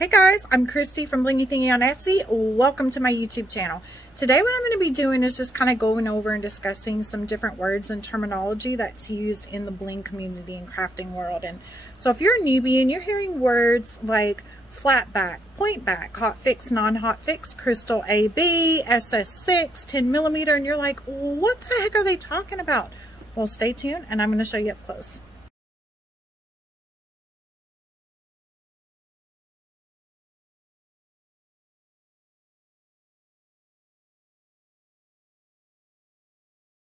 Hey guys, I'm Christy from BlingeeThingee on Etsy. Welcome to my YouTube channel. Today what I'm going to be doing is just kind of going over and discussing some different words and terminology that's used in the bling community and crafting world. And so if you're a newbie and you're hearing words like flat back, point back, hotfix, non-hotfix, crystal AB, SS6, 10mm, and you're like, what the heck are they talking about? Well, stay tuned and I'm going to show you up close.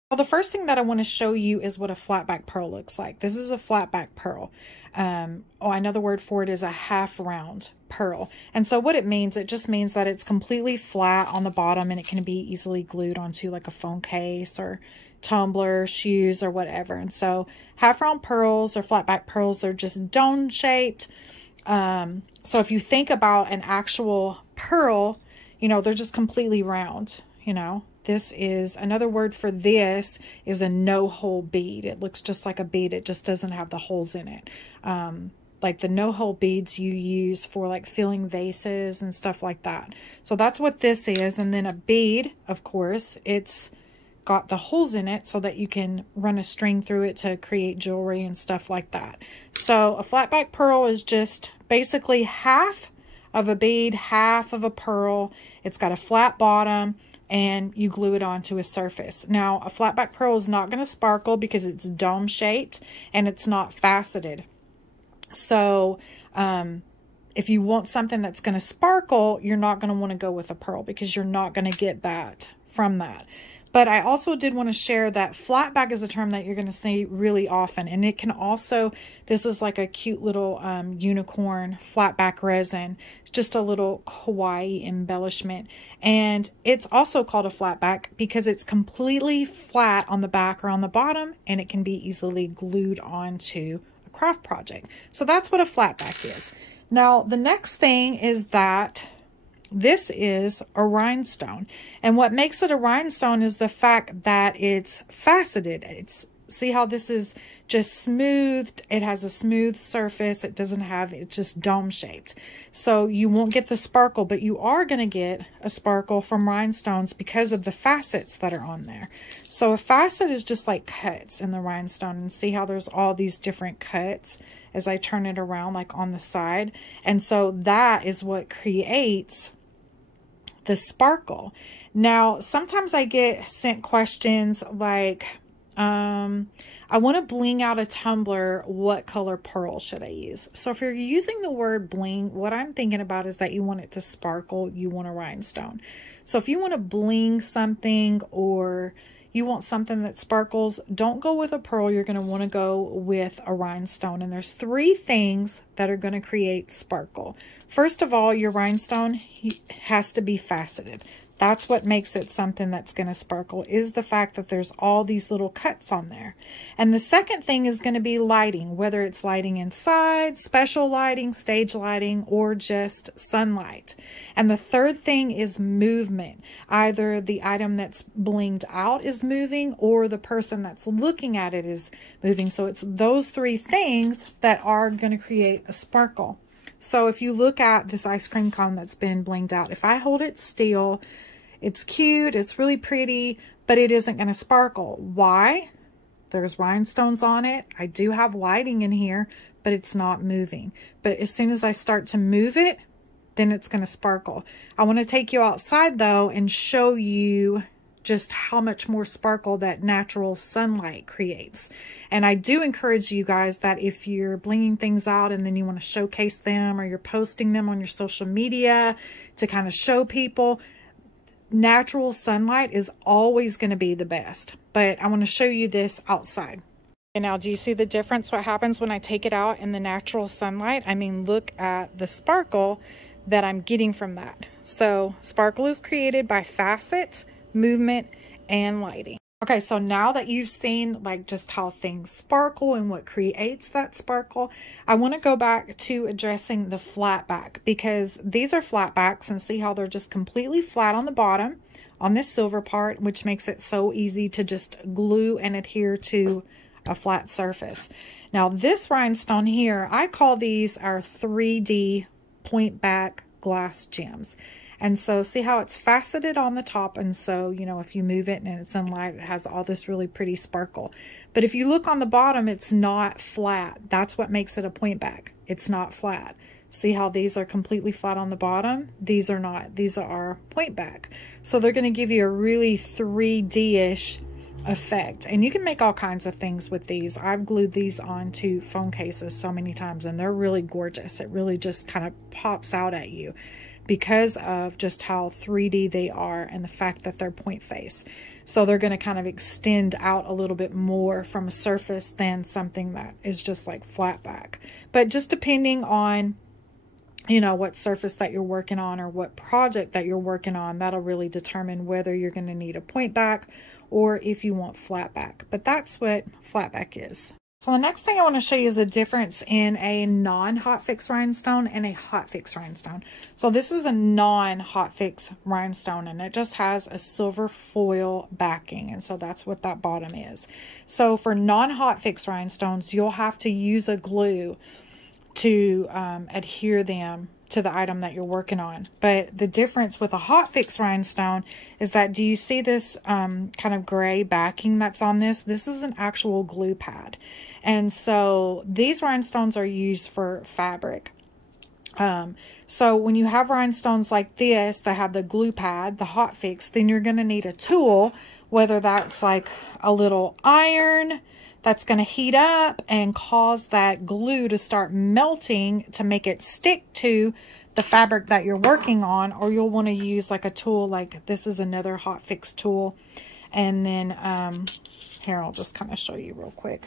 Well, the first thing that I want to show you is what a flat back pearl looks like. This is a flat back pearl. Another word for it is a half round pearl. And so what it means, it just means that it's completely flat on the bottom and it can be easily glued onto like a phone case or tumbler, shoes, or whatever. And so half round pearls or flat back pearls, they're just dome shaped. So if you think about an actual pearl, you know, they're just completely round, you know. This is another word for this is a no-hole bead. It looks just like a bead. It just doesn't have the holes in it. Like the no-hole beads you use for like filling vases and stuff like that. So that's what this is. And then a bead, of course, it's got the holes in it so that you can run a string through it to create jewelry and stuff like that. So a flat back pearl is just basically half of a bead, half of a pearl. It's got a flat bottom, and you glue it onto a surface. Now, a flat back pearl is not going to sparkle because it's dome shaped and it's not faceted. So, if you want something that's going to sparkle, you're not going to want to go with a pearl because you're not going to get that from that. But I also did want to share that flat back is a term that you're going to see really often. And it can also, this is like a cute little unicorn flat back resin. It's just a little kawaii embellishment. And it's also called a flat back because it's completely flat on the back or on the bottom. And it can be easily glued onto a craft project. So that's what a flat back is. Now, the next thing is that this is a rhinestone, and what makes it a rhinestone is the fact that it's faceted. See how this is just smoothed. It has a smooth surface. It doesn't have, it's just dome shaped. So you won't get the sparkle, but you are going to get a sparkle from rhinestones because of the facets that are on there. So a facet is just like cuts in the rhinestone, and see how there's all these different cuts as I turn it around like on the side. And so that is what creates the sparkle. Now, sometimes I get sent questions like, I want to bling out a tumbler. What color pearl should I use? So if you're using the word bling, what I'm thinking about is that you want it to sparkle. You want a rhinestone. So if you want to bling something or you want something that sparkles, don't go with a pearl. You're going to want to go with a rhinestone. And there's three things that are going to create sparkle. First of all, your rhinestone has to be faceted. That's what makes it something that's going to sparkle, is the fact that there's all these little cuts on there. And the second thing is going to be lighting, whether it's lighting inside, special lighting, stage lighting, or just sunlight. And the third thing is movement. Either the item that's blinged out is moving or the person that's looking at it is moving. So it's those three things that are going to create a sparkle. So if you look at this ice cream cone that's been blinged out, if I hold it still, it's cute, it's really pretty, but it isn't going to sparkle. Why? There's rhinestones on it. I do have lighting in here, but it's not moving. But as soon as I start to move it, then it's going to sparkle. I want to take you outside though and show you just how much more sparkle that natural sunlight creates. And I do encourage you guys that if you're blinging things out and then you want to showcase them or you're posting them on your social media to kind of show people, natural sunlight is always going to be the best. But I want to show you this outside. And now, do you see the difference? What happens when I take it out in the natural sunlight? I mean, look at the sparkle that I'm getting from that. So sparkle is created by facets, movement, and lighting. Okay, so now that you've seen like just how things sparkle and what creates that sparkle, I want to go back to addressing the flat back, because these are flat backs, and see how they're just completely flat on the bottom on this silver part, which makes it so easy to just glue and adhere to a flat surface. Now this rhinestone here, I call these our 3D point back glass gems. And so see how it's faceted on the top, and so, you know, if you move it and it's in light, it has all this really pretty sparkle. But if you look on the bottom, it's not flat. That's what makes it a point back. It's not flat. See how these are completely flat on the bottom? These are not. These are point back. So they're going to give you a really 3D-ish effect. And you can make all kinds of things with these. I've glued these onto phone cases so many times, and they're really gorgeous. It really just kind of pops out at you because of just how 3D they are and the fact that they're point face. So they're going to kind of extend out a little bit more from a surface than something that is just like flat back. But just depending on, you know, what surface that you're working on or what project that you're working on, that'll really determine whether you're going to need a point back or if you want flat back. But that's what flat back is. So the next thing I want to show you is the difference in a non-Hotfix rhinestone and a Hotfix rhinestone. So this is a non-Hotfix rhinestone, and it just has a silver foil backing, and so that's what that bottom is. So for non-Hotfix rhinestones, you'll have to use a glue to adhere them to the item that you're working on. But the difference with a Hotfix rhinestone is that, do you see this kind of gray backing that's on this? This is an actual glue pad. And so these rhinestones are used for fabric. So when you have rhinestones like this that have the glue pad, the Hotfix, then you're going to need a tool, whether that's like a little iron that's going to heat up and cause that glue to start melting to make it stick to the fabric that you're working on, or you'll want to use like a tool like this is another Hotfix tool. And then here, I'll just kind of show you real quick.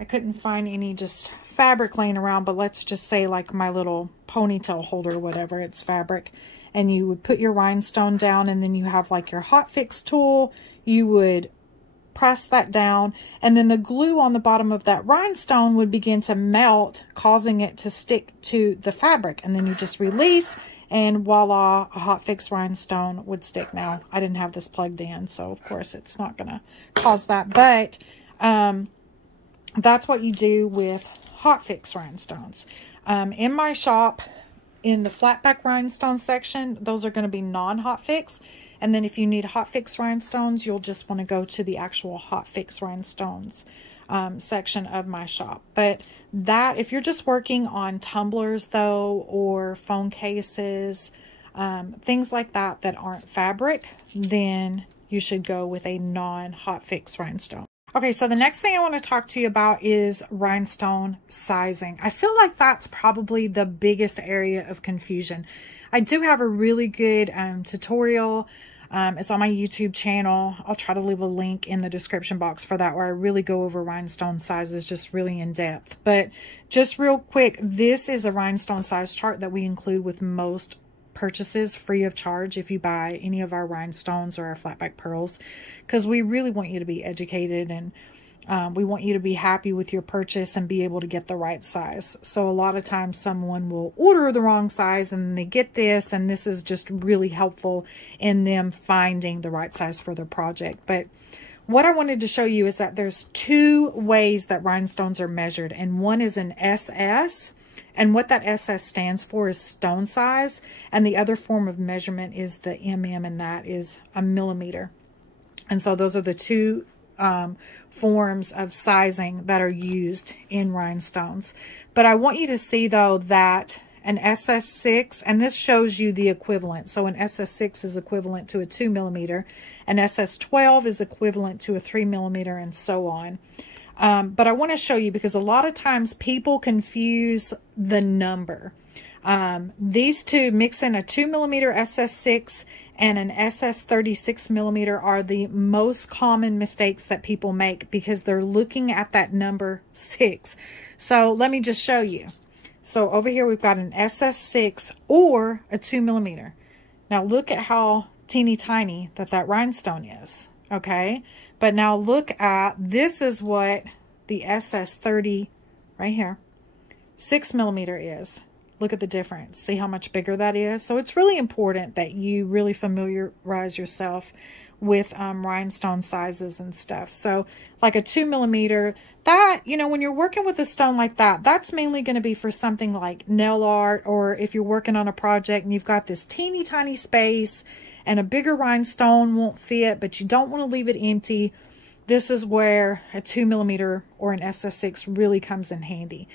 I couldn't find any just fabric laying around, but let's just say like my little ponytail holder, whatever, it's fabric. And you would put your rhinestone down, and then you have like your Hotfix tool. You would press that down, and then the glue on the bottom of that rhinestone would begin to melt, causing it to stick to the fabric. And then you just release, and voila, a Hotfix rhinestone would stick. Now, I didn't have this plugged in, so of course it's not going to cause that, but that's what you do with Hotfix rhinestones. In my shop, in the flatback rhinestone section, those are going to be non-Hotfix. And then if you need Hotfix rhinestones, you'll just want to go to the actual Hotfix rhinestones section of my shop. But that, if you're just working on tumblers though, or phone cases, things like that that aren't fabric, then you should go with a non-Hotfix rhinestone. Okay, so the next thing I want to talk to you about is rhinestone sizing. I feel like that's probably the biggest area of confusion. I do have a really good tutorial. It's on my YouTube channel. I'll try to leave a link in the description box for that, where I really go over rhinestone sizes just really in depth. But just real quick, this is a rhinestone size chart that we include with most purchases free of charge if you buy any of our rhinestones or our flatback pearls, because we really want you to be educated, and we want you to be happy with your purchase and be able to get the right size. So a lot of times someone will order the wrong size and they get this, and this is just really helpful in them finding the right size for their project. But what I wanted to show you is that there's two ways that rhinestones are measured, and one is an SS. And what that SS stands for is stone size, and the other form of measurement is the mm, and that is a millimeter. And so those are the two forms of sizing that are used in rhinestones. But I want you to see though that an SS6, and this shows you the equivalent. So an SS6 is equivalent to a 2 millimeter, an SS12 is equivalent to a 3 millimeter, and so on. But I want to show you, because a lot of times people confuse the number. These two, mixing a 2 millimeter SS6 and an SS36 millimeter, are the most common mistakes that people make, because they're looking at that number 6. So let me just show you. So over here we've got an SS6 or a 2 millimeter. Now look at how teeny tiny that rhinestone is. Okay, but now look at, this is what the SS30 right here, 6 millimeter is. Look at the difference. See how much bigger that is? So it's really important that you really familiarize yourself with rhinestone sizes and stuff. So like a 2mm, that, you know, when you're working with a stone like that, that's mainly going to be for something like nail art, or if you're working on a project and you've got this teeny tiny space and a bigger rhinestone won't fit, but you don't want to leave it empty. This is where a 2mm or an SS6 really comes in handy.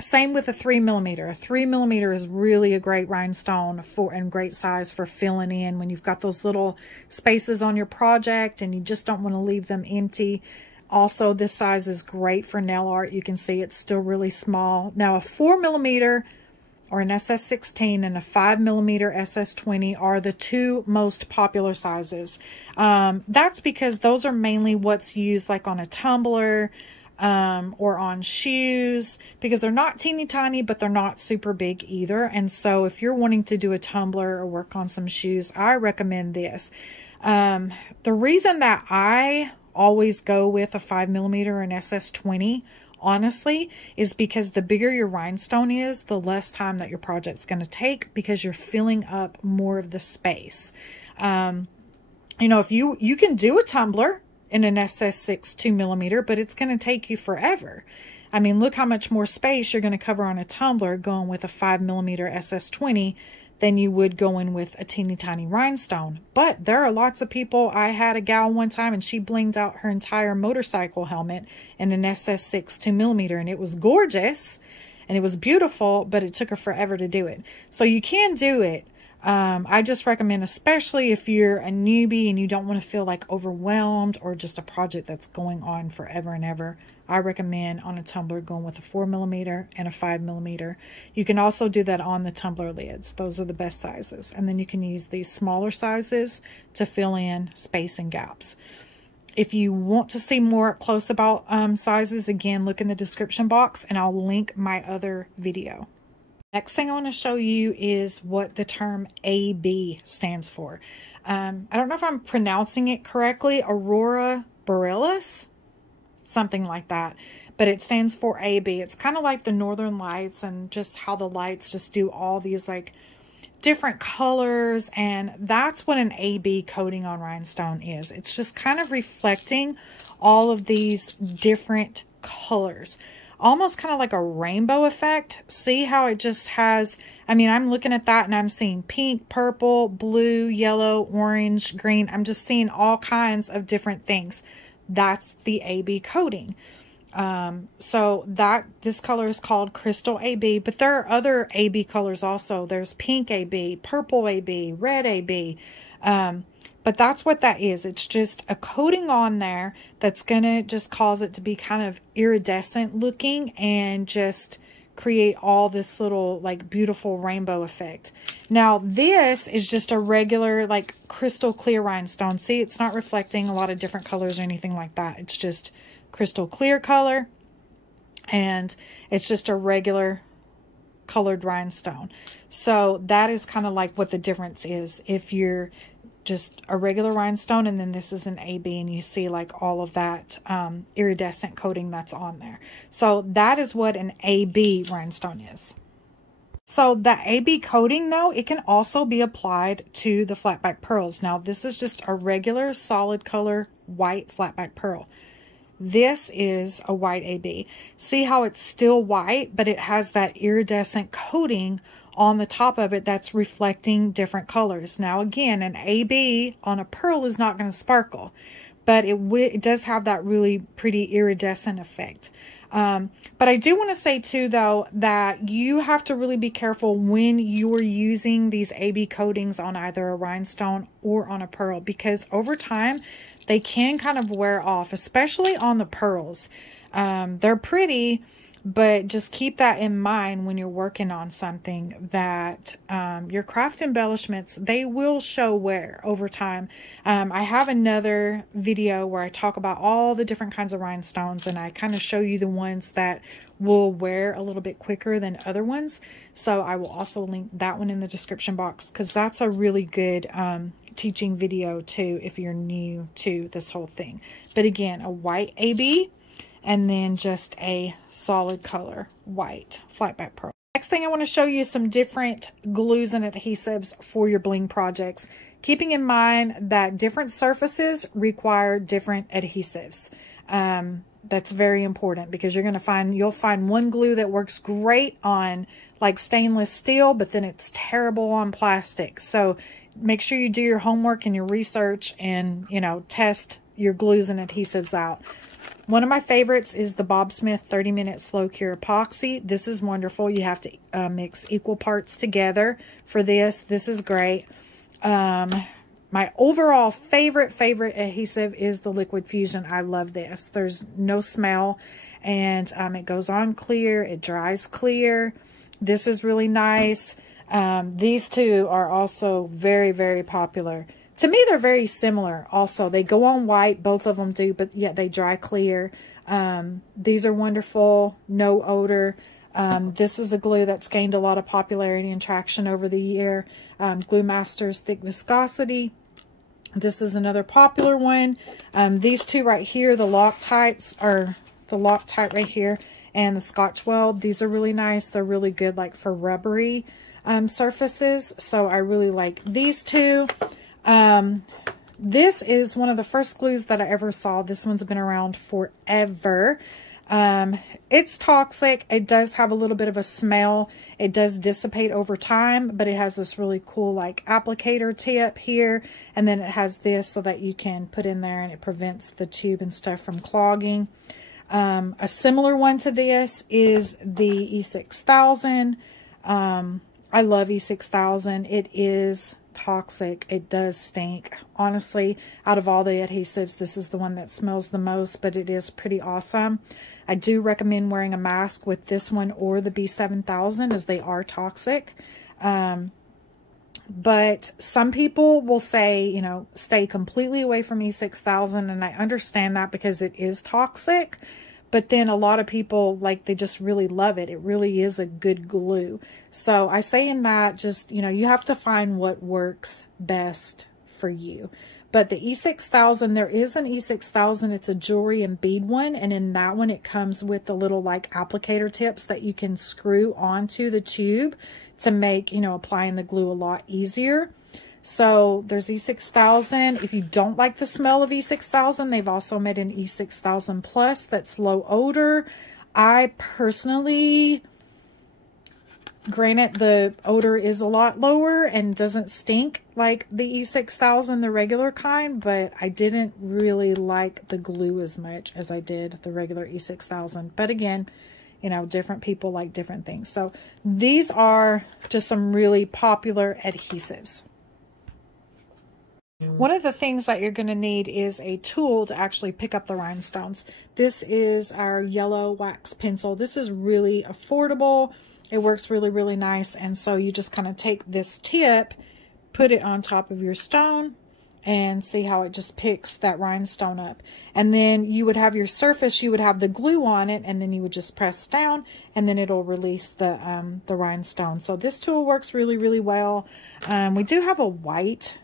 Same with a 3mm. A 3mm is really a great rhinestone and great size for filling in when you've got those little spaces on your project and you just don't want to leave them empty. Also, this size is great for nail art. You can see it's still really small. Now, a 4mm or an SS16 and a 5mm SS20 are the two most popular sizes. That's because those are mainly what's used like on a tumbler, or on shoes, because they're not teeny tiny, but they're not super big either. And so if you're wanting to do a tumbler or work on some shoes, I recommend this. The reason that I always go with a 5mm or an SS20, honestly, is because the bigger your rhinestone is, the less time that your project's going to take, because you're filling up more of the space. You know, if you can do a tumbler in an SS6 2mm, but it's going to take you forever. I mean, look how much more space you're going to cover on a tumbler going with a 5mm SS20 than you would going with a teeny tiny rhinestone. But there are lots of people. I had a gal one time and she blinged out her entire motorcycle helmet in an SS6 2mm, and it was gorgeous and it was beautiful, but it took her forever to do it. So you can do it. I just recommend, especially if you're a newbie and you don't want to feel like overwhelmed or just a project that's going on forever and ever, I recommend on a tumbler going with a 4mm and a 5mm. You can also do that on the tumbler lids. Those are the best sizes. And then you can use these smaller sizes to fill in space and gaps. If you want to see more up close about sizes, again, look in the description box and I'll link my other video. Next thing I want to show you is what the term AB stands for. I don't know if I'm pronouncing it correctly, Aurora Borealis, something like that, but it stands for AB. It's kind of like the Northern Lights and just how the lights just do all these like different colors, and that's what an AB coating on rhinestone is. It's just kind of reflecting all of these different colors. Almost kind of like a rainbow effect. See how it just has, I mean, I'm looking at that and I'm seeing pink, purple, blue, yellow, orange, green. I'm just seeing all kinds of different things. That's the AB coating. So this color is called Crystal AB, but there are other AB colors also. There's pink AB, purple AB, red AB. But that's what that is. It's just a coating on there that's going to just cause it to be kind of iridescent looking and just create all this little like beautiful rainbow effect. Now this is just a regular like crystal clear rhinestone. See, it's not reflecting a lot of different colors or anything like that. It's just crystal clear color, and it's just a regular colored rhinestone. So that is kind of like what the difference is. If you're just a regular rhinestone and then this is an AB, and you see like all of that iridescent coating that's on there. So that is what an AB rhinestone is. So the AB coating though, it can also be applied to the flatback pearls. Now this is just a regular solid color white flatback pearl. This is a white AB. See how it's still white, but it has that iridescent coating on the top of it that's reflecting different colors. Now again, an AB on a pearl is not going to sparkle, but it does have that really pretty iridescent effect. But I do want to say too though that you have to really be careful when you're using these AB coatings on either a rhinestone or on a pearl, because over time they can kind of wear off, especially on the pearls. They're pretty, but just keep that in mind when you're working on something, that your craft embellishments, they will show wear over time. I have another video where I talk about all the different kinds of rhinestones, and I kind of show you the ones that will wear a little bit quicker than other ones. So I will also link that one in the description box, because that's a really good teaching video too if you're new to this whole thing. But again, a white AB, and then just a solid color white flatback pearl. Next thing I want to show you some different glues and adhesives for your bling projects. keeping in mind that different surfaces require different adhesives. That's very important, because you'll find one glue that works great on like stainless steel, but then it's terrible on plastic. So make sure you do your homework and your research, and, you know, test your glues and adhesives out. One of my favorites is the Bob Smith 30-minute slow cure epoxy. This is wonderful. You have to mix equal parts together for this. This is great. My overall favorite adhesive is the Liquid Fusion. I love this. There's no smell, and it goes on clear. It dries clear. This is really nice. These two are also very popular. To me, they're very similar also. They go on white, both of them do, but yet they dry clear. These are wonderful, no odor. This is a glue that's gained a lot of popularity and traction over the year. Glue Master's Thick Viscosity. This is another popular one. These two right here, the Loctites, are the Loctite right here, and the Scotch Weld. These are really nice. They're really good like for rubbery surfaces. So I really like these two. This is one of the first glues that I ever saw. This one's been around forever. It's toxic. It does have a little bit of a smell. It does dissipate over time, but it has this really cool like applicator tip here. And then it has this so that you can put in there and it prevents the tube and stuff from clogging. A similar one to this is the E6000. I love E6000. It is toxic. It does stink. Honestly, out of all the adhesives, this is the one that smells the most, but it is pretty awesome. I do recommend wearing a mask with this one or the B7000, as they are toxic. But some people will say, you know, stay completely away from E6000, and I understand that because it is toxic. But then a lot of people, like, they just really love it. It really is a good glue. So I say in that, just, you know, you have to find what works best for you. But the E6000, there is an E6000. It's a jewelry and bead one. And in that one, it comes with the little, like, applicator tips that you can screw onto the tube to make, you know, applying the glue a lot easier. So there's E6000. If you don't like the smell of E6000, they've also made an E6000 Plus that's low odor. I personally, granted the odor is a lot lower and doesn't stink like the E6000, the regular kind, but I didn't really like the glue as much as I did the regular E6000. But again, you know, different people like different things. So these are just some really popular adhesives. One of the things that you're going to need is a tool to actually pick up the rhinestones. This is our yellow wax pencil. This is really affordable. It works really nice. And so you just kind of take this tip, put it on top of your stone, and see how it just picks that rhinestone up. And then you would have your surface, you would have the glue on it, and then you would just press down, and then it'll release the rhinestone. So this tool works really well. We do have a white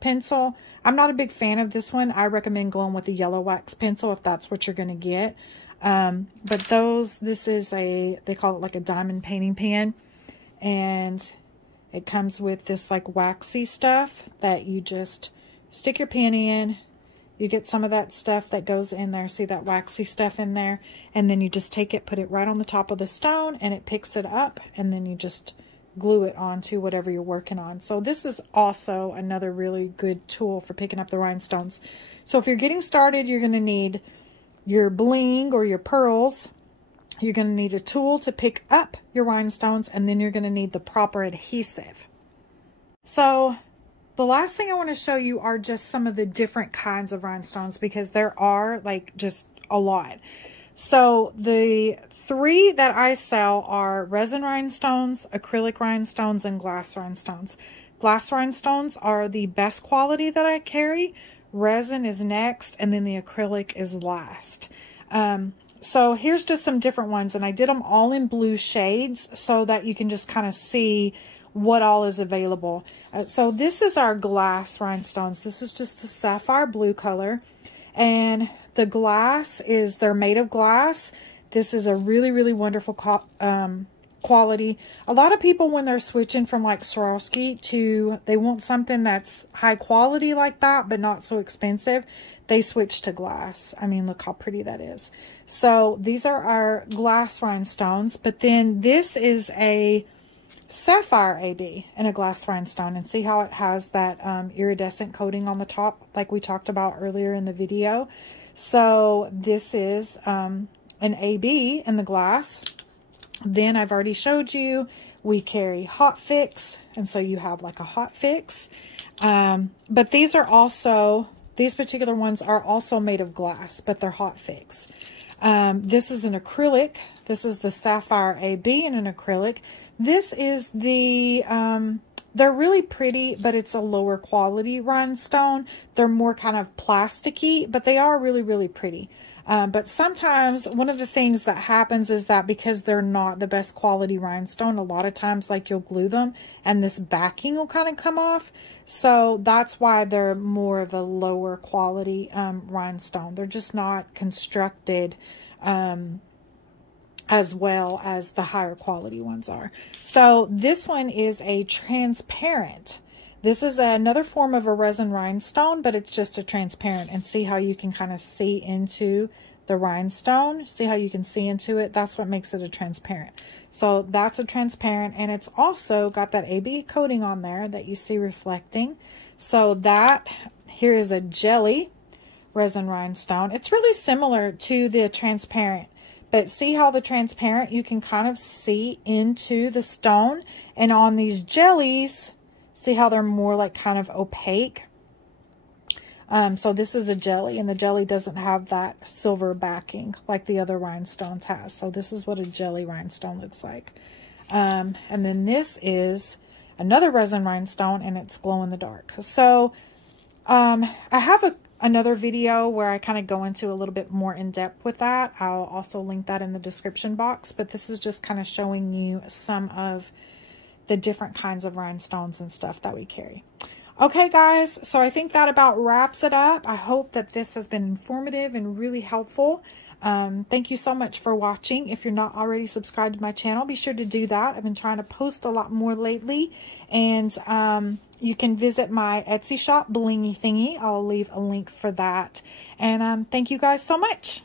pencil. I'm not a big fan of this one. I recommend going with a yellow wax pencil if that's what you're going to get. But this is they call it like a diamond painting pen, and it comes with this like waxy stuff that you just stick your pen in. You get some of that stuff that goes in there. See that waxy stuff in there? And then you just take it, put it right on the top of the stone, and it picks it up, and then you just glue it onto whatever you're working on. So this is also another really good tool for picking up the rhinestones. So if you're getting started, you're going to need your bling or your pearls. You're going to need a tool to pick up your rhinestones, and then you're going to need the proper adhesive. So the last thing I want to show you are just some of the different kinds of rhinestones, because there are like just a lot. So the three that I sell are resin rhinestones, acrylic rhinestones, and glass rhinestones. Glass rhinestones are the best quality that I carry. Resin is next, and then the acrylic is last. So here's just some different ones, and I did them all in blue shades so that you can just kind of see what all is available. So this is our glass rhinestones. This is just the sapphire blue color, and the glass is, they're made of glass. This is a really wonderful quality. A lot of people, when they're switching from like Swarovski to, they want something that's high quality like that, but not so expensive, they switch to glass. I mean, look how pretty that is. So these are our glass rhinestones, but then this is a sapphire AB in a glass rhinestone, and see how it has that iridescent coating on the top like we talked about earlier in the video. So this is an AB in the glass. Then I've already showed you we carry Hotfix, and so you have like a Hotfix. But these are also, these particular ones are also made of glass, but they're Hotfix. This is an acrylic. This is the Sapphire AB in an acrylic. This is the, they're really pretty, but it's a lower quality rhinestone. They're more kind of plasticky, but they are really, really pretty. But sometimes one of the things that happens is that because they're not the best quality rhinestone, a lot of times like you'll glue them and this backing will kind of come off. So that's why they're more of a lower quality rhinestone. They're just not constructed as well as the higher quality ones are. So this one is a transparent. This is another form of a resin rhinestone, but it's just a transparent. And see how you can kind of see into the rhinestone? See how you can see into it? That's what makes it a transparent. So that's a transparent, and it's also got that AB coating on there that you see reflecting. So that here is a jelly resin rhinestone. It's really similar to the transparent. But see how the transparent, you can kind of see into the stone. And on these jellies, see how they're more like kind of opaque. So this is a jelly, and the jelly doesn't have that silver backing like the other rhinestones has. So this is what a jelly rhinestone looks like. And then this is another resin rhinestone, and it's glow in the dark. So I have another video where I kind of go into a little bit more in depth with that. I'll also link that in the description box, but this is just kind of showing you some of the different kinds of rhinestones and stuff that we carry. Okay, guys, so I think that about wraps it up. I hope that this has been informative and really helpful. Thank you so much for watching. If you're not already subscribed to my channel, be sure to do that. I've been trying to post a lot more lately, and you can visit my Etsy shop, BlingeeThingee. I'll leave a link for that. And thank you guys so much.